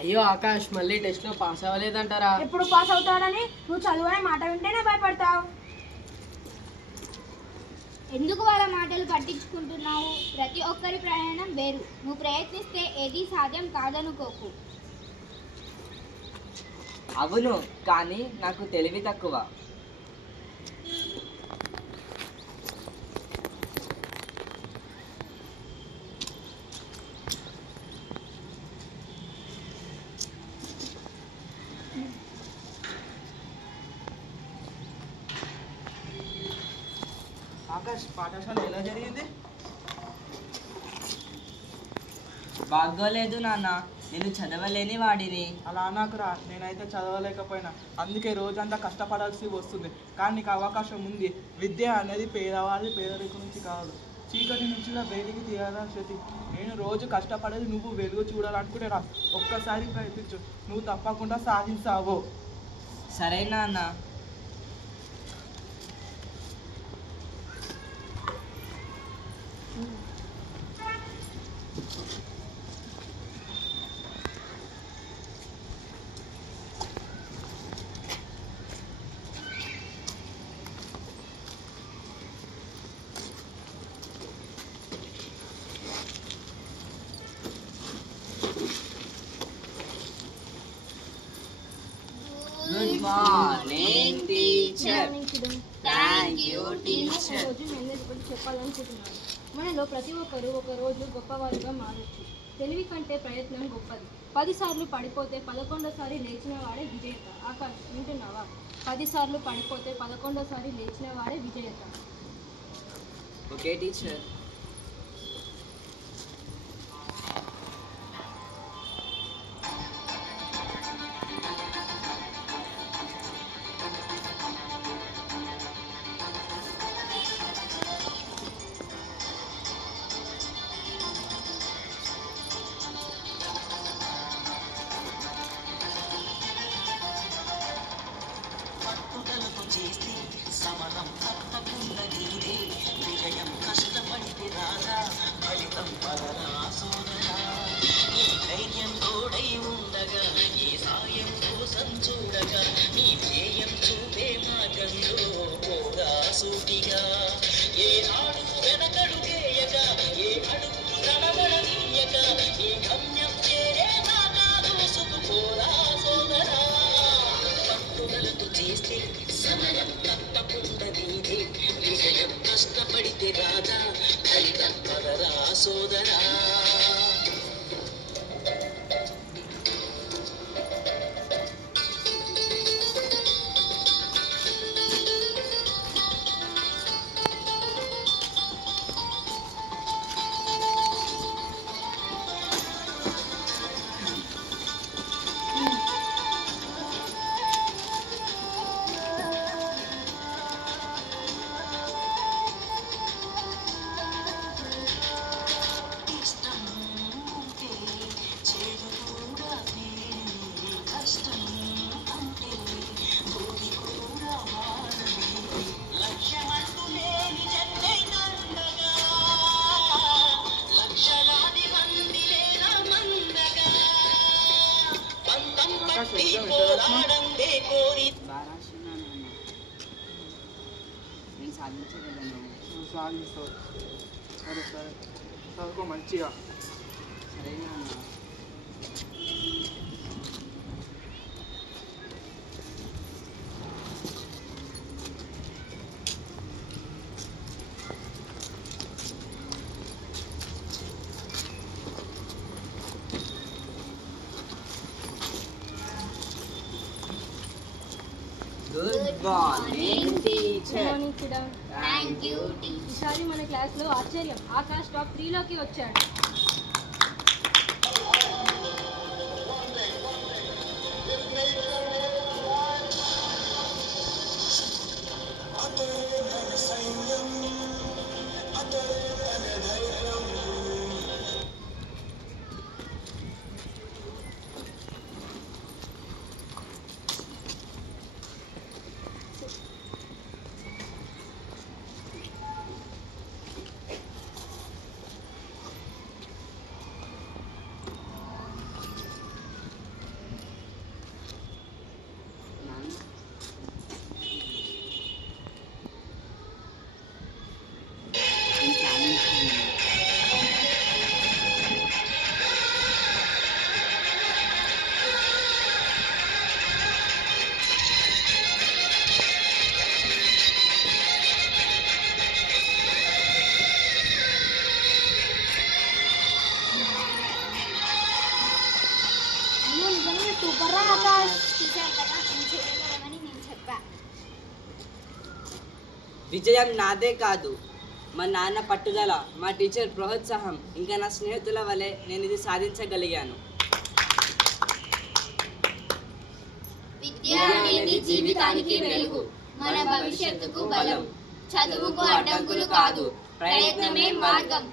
అయ్యో ఆకాష్ మళ్ళీ టెస్ట్లో పాస్ అవ్వలేదంటారా? ఎప్పుడు పాస్ అవుతాడని నువ్వు చదువునే మాట వింటేనే భయపడతావు. ఎందుకు వాళ్ళ మాటలు పట్టించుకుంటున్నావు? ప్రతి ఒక్కరి ప్రయాణం వేరు. నువ్వు ప్రయత్నిస్తే ఏది సాధ్యం కాదనుకోకు. అవును, కానీ నాకు తెలివి తక్కువ. ఆకాష్, పాఠశాల ఎలా జరిగింది? బాగోలేదు నాన్న, నేను చదవలేని వాడిని. అలా అన్నాకురా, నేనైతే చదవలేకపోయినా, అందుకే రోజంతా కష్టపడాల్సి వస్తుంది. కానీ నీకు అవకాశం ఉంది. విద్య అనేది పేదవాడి పేదరికం నుంచి కాదు, చీకటి నుంచి బయటికి తీయాలా శృతి. నేను రోజు కష్టపడేది నువ్వు వెలుగు చూడాలనుకుంటే రా, ఒక్కసారి ప్రయత్నించు, నువ్వు తప్పకుండా సాధించావు. సరే నాన్న. Good morning teacher. Thank you teacher. రోజు మేనేజ్ గురించి చెప్పాలనుకుంటున్నాను. మనలో ప్రతి ఒక్కరు ఒక రోజు గొప్పవారుగా మారచ్చు. తెలివి కంటే ప్రయత్నం గొప్పది. 10 సార్లు పడిపోతే 11సారి లేచిన వాడే విజేత. ఆకాష్, వింటున్నావా? 10 సార్లు పడిపోతే 11సారి లేచిన వాడే విజేత. Okay teacher. నేను సాధించగలను. నువ్వు సాధిస్తావు. సరే సరే, చదువుకో మంచిగా. సరే నాన్న. Good morning teacher. Thank you teacher. ఈసారి మన క్లాస్లో ఆశ్చర్యం, ఆకాష్ టాప్ 3లోకి వచ్చాడు. సూపర్ రా ఆకాష్. చూసావు కదా నువ్వు చేయగలవని నేను చెప్పా. విజయం నాదే కాదు, మా నాన్న పట్టుదల, మా టీచర్ ప్రోత్సాహం, ఇంకా నా స్నేహితుల వలె నేను ఇది సాధించగలిగాను. విద్య అనేది జీవితానికి వెలుగు, మన భవిష్యత్తుకు బలం. చదువుకు అడ్డంకులు కాదు, ప్రయత్నమే మార్గం.